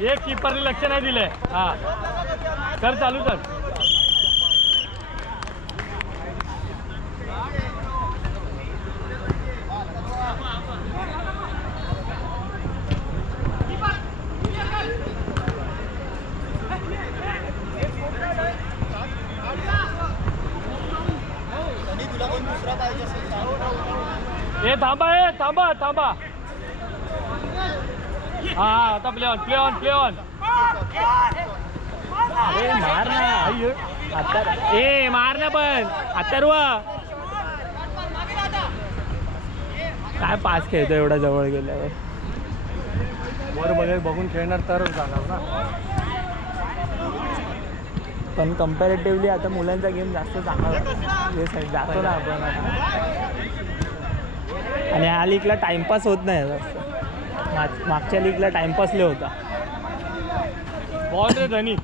एक कीपरने लक्ष नाही दिलंय. हा कर चालू कर. ए थांबा, ए थांबा थांबा. हा आता play on play on play on. अरे मार ना आता. ए मार ना पण अथर्वा काय पास खेळतो एवढा जवळ गेल्यावर. वर बघेल बघून खेळणार तरच जाणार ना. पण कम्पॅरेटिव्हली आता मुलांचा गेम जास्त चांगला जातो ना आपण. आणि ह्या लीगला टाइमपास होत नाही जास्त. मागच्या लीगला टाइमपास लय होता. बॉल रे धनी.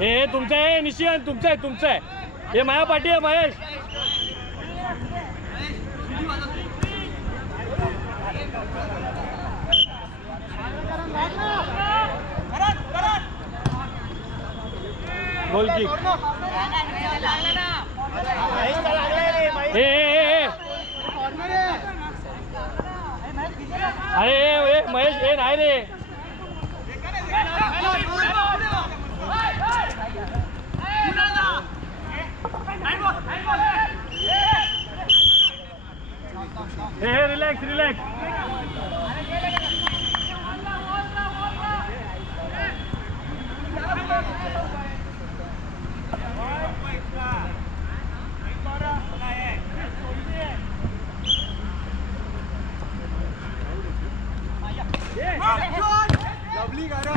हे तुमचं आहे निशियन, तुमचं आहे तुमचं आहे. हे माया पाठी आहे महेश. Goal kick. अरे महेश हे नाही रे. हे रिलॅक्स रिलॅक्स. लवली कारण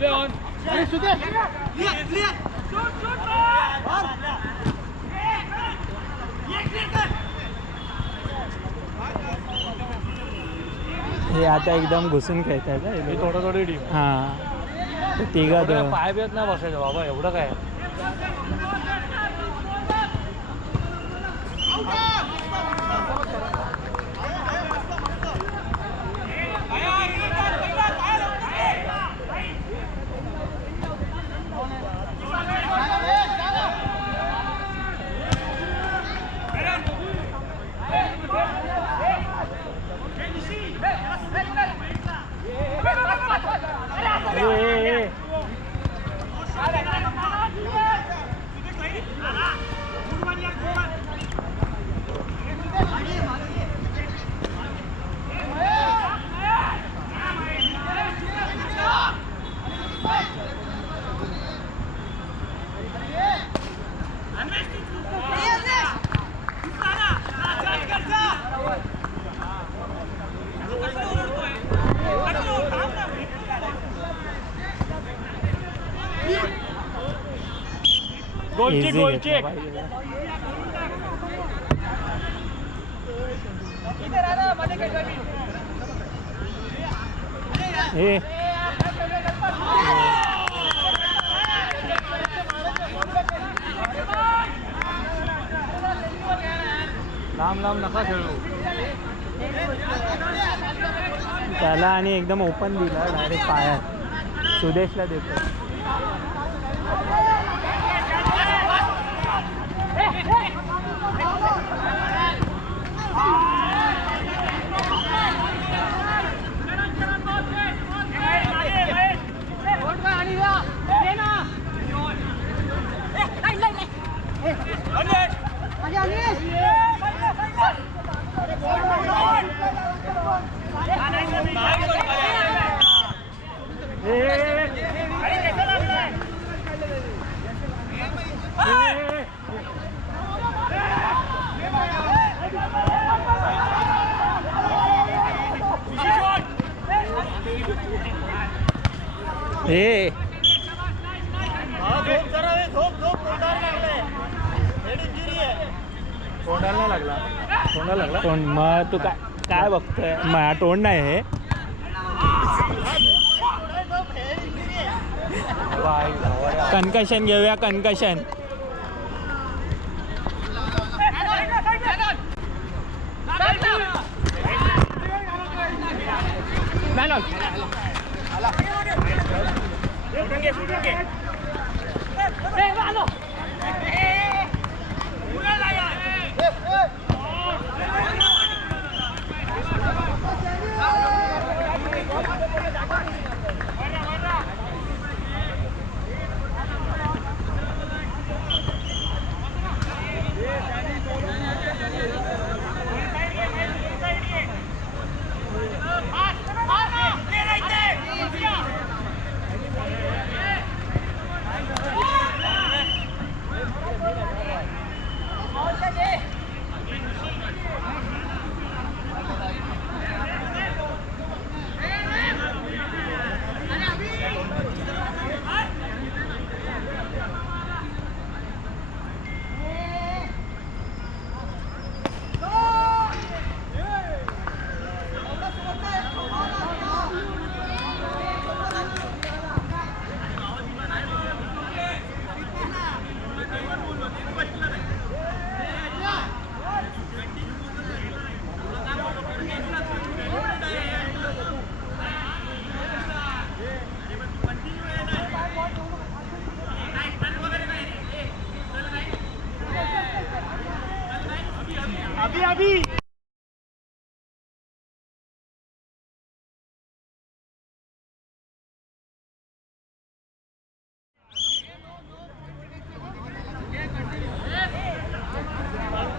Leon. हे आता एकदम घुसून खेळतात. थोडी टीम. हां तिघा पाय बियत नाही बसायचं बाबा एवढं काय. Goal kick. हे लांब नका खेळू. त्याला आणि एकदम ओपन दिला डायरेक्ट पायात. सुदेशला देतो. झोप जरा झोप तोंडाला लागला तोंड मग तू काय काय बघतोय माझा तोंड नाही हे कन्कशन घेऊया कन्कशन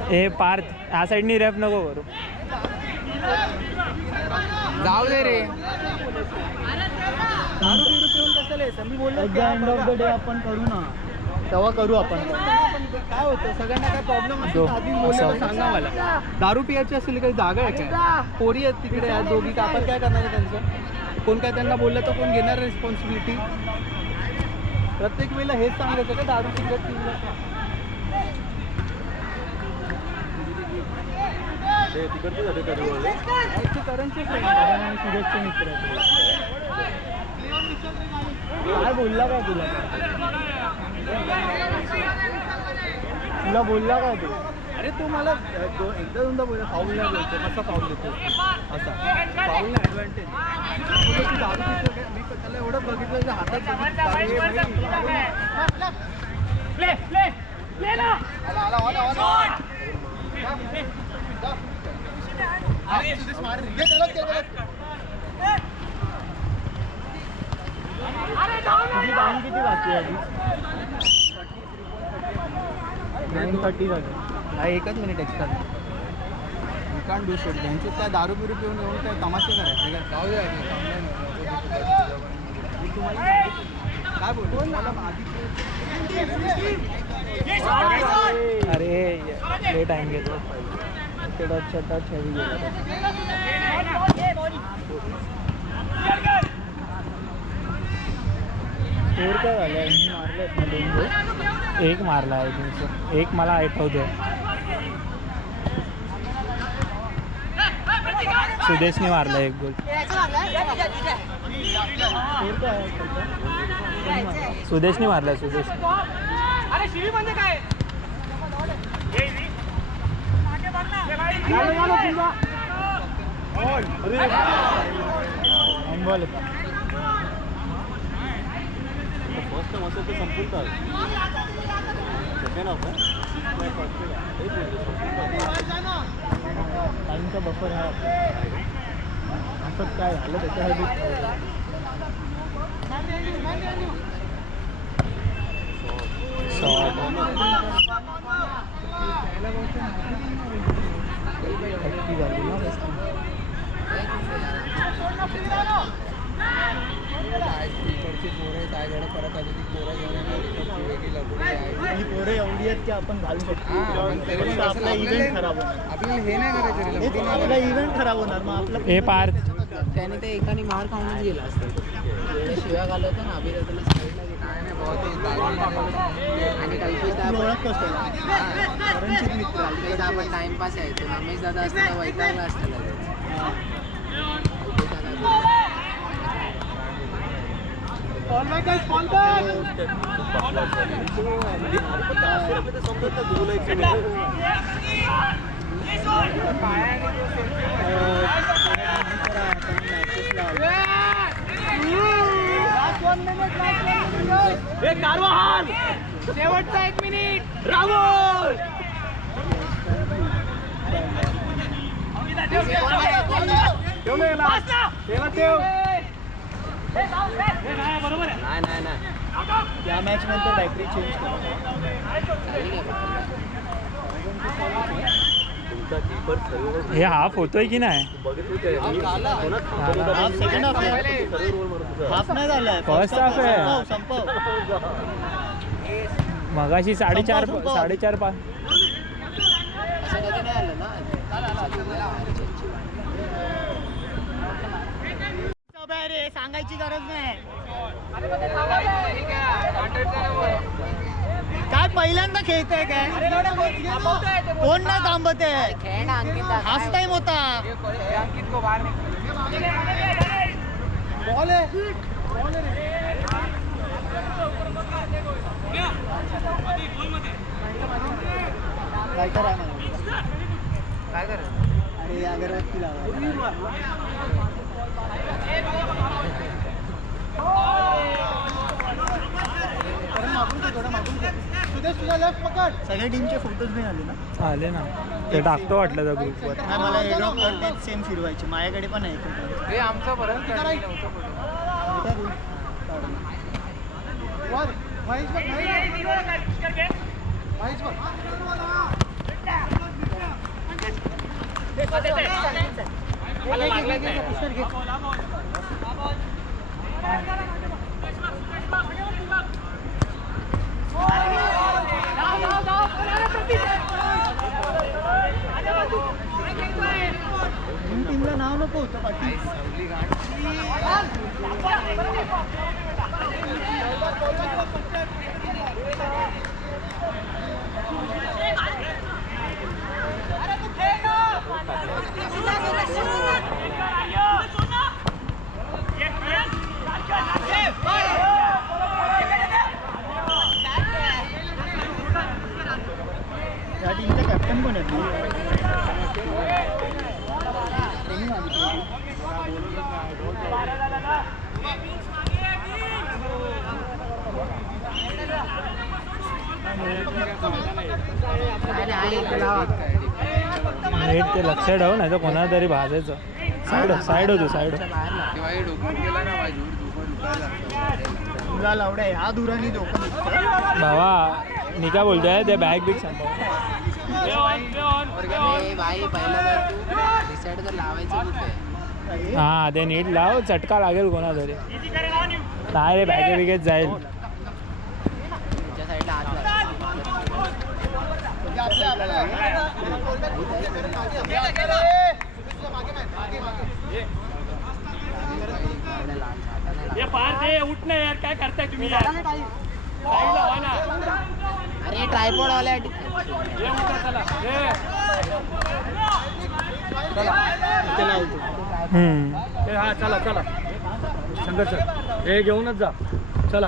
ए पार्थ ह्या साईडनी रॅप नको करू जाऊ दे रे एंड ऑफ द डे आपण करू ना तेव्हा करू आपण काय होतं सगळ्यांना काय प्रॉब्लेम असेल आधी बोलले सांगा मला दारू पियाची असेल काही जागा आहे काय पोरी आहेत तिकडे आहेत दोघी का आपण काय करणार आहे त्यांचं कोण काय त्यांना बोललं तर कोण घेणार रिस्पॉन्सिबिलिटी प्रत्येक वेळेला हेच सांगायचं का दारू सिगरेट पिलं करंचे सुरेशचे मित्र काय बोलला काय तुला बोलला काय तू अरे तू मला एकदा दोनदा बोलला फाऊल नाही बोलतो कसा फाऊल देतो असा फाऊल नाही ॲडव्हान्टेज मी त्याला एवढं बघितलं हातात तुझी डाऊन किती बाकी आहे 9:30 झाली हा एकच minute extra you can't do shoot त्यांचे काय दारू बिरू पिऊन येऊन काय तमाशे करायचे काय बोलतो मला अरे लय टाइम घेतो टच हेवी गेला स्कोर काय झालं मी मारले ना 2 गोल एक मारला आहे तुमचं एक मला आठवतोय सुदेशने मारला 1 गोल सुदेशने मारला सुदेश बॉल होता फर्स्ट मसेल तर संपून सेकंड हाफ टाईमचा बफर हा असंच काय झालं त्याच्यासाठी ही पोरं एवढी आहेत की आपण घालू शकतो आपला इव्हेंट खराब होणार आपल्याला हे नाही करायचं आपला इव्हेंट खराब होणार मग आपला ए पार्थ त्याने ते एकाने मार खाऊनच गेला असतं शिव्या घालवतो ना अभिनेत्याला साईडला आणि कल्पेश तू ओळखतोस त्याला रणजित मित्र कल्पेश आपण टाइमपास आहे तो रमेश दादा असताना वैतागला असताना शेवटचा 1 मिनिट राहुल बरोबर आहे. नाही या मॅच नंतर बॅटरी चेंज करू हे हाफ होतोय की नाही सेकंड हाफ नाही झालाय फर्स्ट हाफ आहे संपव मगाशी 4:30 5:30 असं कधी नाही आलं ना रे सांगायची गरज नाही काय पहिल्यांदा खेळतंय काय कोण नाही थांबत आहे खेळ ना अंकित हाफ टाइम होता बॉल आहे काय करा काय कर अरे अगरबत्ती लावा सगळ्या टीमचे फोटोज नाही आले ना आले ना ते टाकतो वाटलं त्या ग्रुपवर नाही मला एड्रॉप करते सेम फिरवायचे माझ्याकडे पण आहे हे आमचं बरं टीमला नाव नको होतं पाठी या टीमचा कॅप्टन कोण आहे नेट ते लक्ष ठेव नाही तर कोणाला तरी भाजायचं साईड होतो साईड तुला लावड्या ह्या दुरानी डोकं दुखतं. भावा मी काय बोलतोय ते बॅग बिग सांभाळ भाई पहिलं तर तू डिसाईड तर लावायचं कुठे हा ते नीट लाव चटका लागेल कोणा तरी नाही रे बॅगे बिगेत जाईल तुमच्या साईडला आत ये पार दे उठ ना यार काय करताय तुम्ही यार साईडला व्हा ना अरे ट्रायपॉड वाले ये उठा चला ए हा चला चला संघर्ष हे घेऊनच जा चला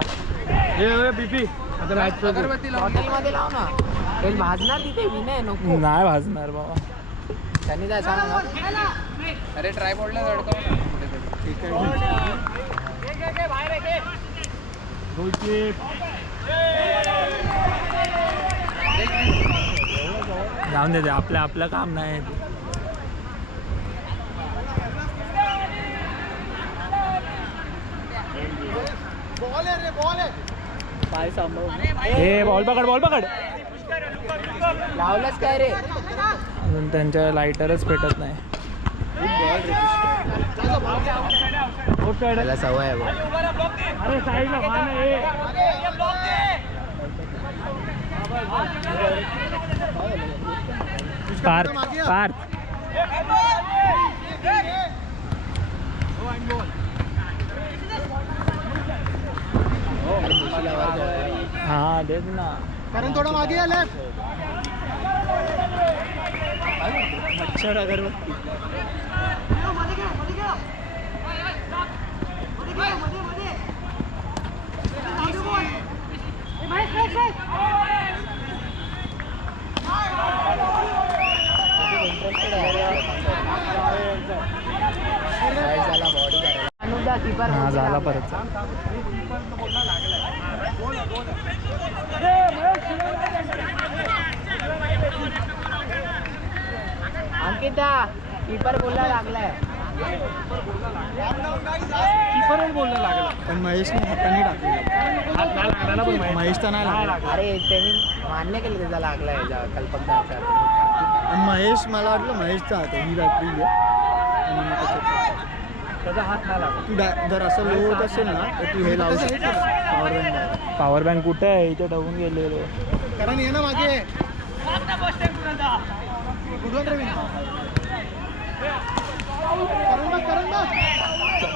हे बीपी आता मॅच हॉटेलमध्ये लाव ना तेल भाजणार तिथे विनय नको नाही भाजणार बाबा त्यांनी काय सांग अरे ट्रायपॉडला जडतो जाऊन देते आपलं काम नाही पाय सांभाळ हे बॉल पकड लावलंच काय रे अजून त्यांच्या लाईटरच पेटत नाही त्याला सवय आहे अरे साईडला व्हा ना हे पार्थ वर तेच ना. कारण थोडा मागे आला मच्छर अगरबत्ती. हा झाला परत. अंकिता कीपर बोलला लागलाय. कीपरच बोलणं लागला. पण महेशने हाताने टाकलेला. हात नाही लागला ना पण महेश तर नाही लागला. अरे त्यांनी मान्य केलं त्याचा लागलाय कल्पकचा. आणि महेश मला वाटलं महेशचा हात आहे. ही बॅटरी आहे आणि मग त्याच्यात त्याचा हात नाही लागला. तू जर असं लो होत असेल ना तर तू हे लावू शकतो पॉवर बँक. पॉवर बँक कुठे आहे? इथे ठेवून गेलेलो. कारण ये ना मागे कुठून रे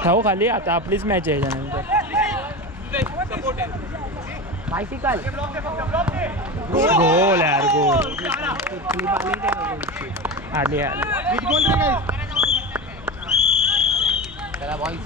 ठेव खाली. आता आपलीच मॅच आहे याच्यानंतर. बायसिकल गोल यार, गोल. आली आली. त्याला बॉईस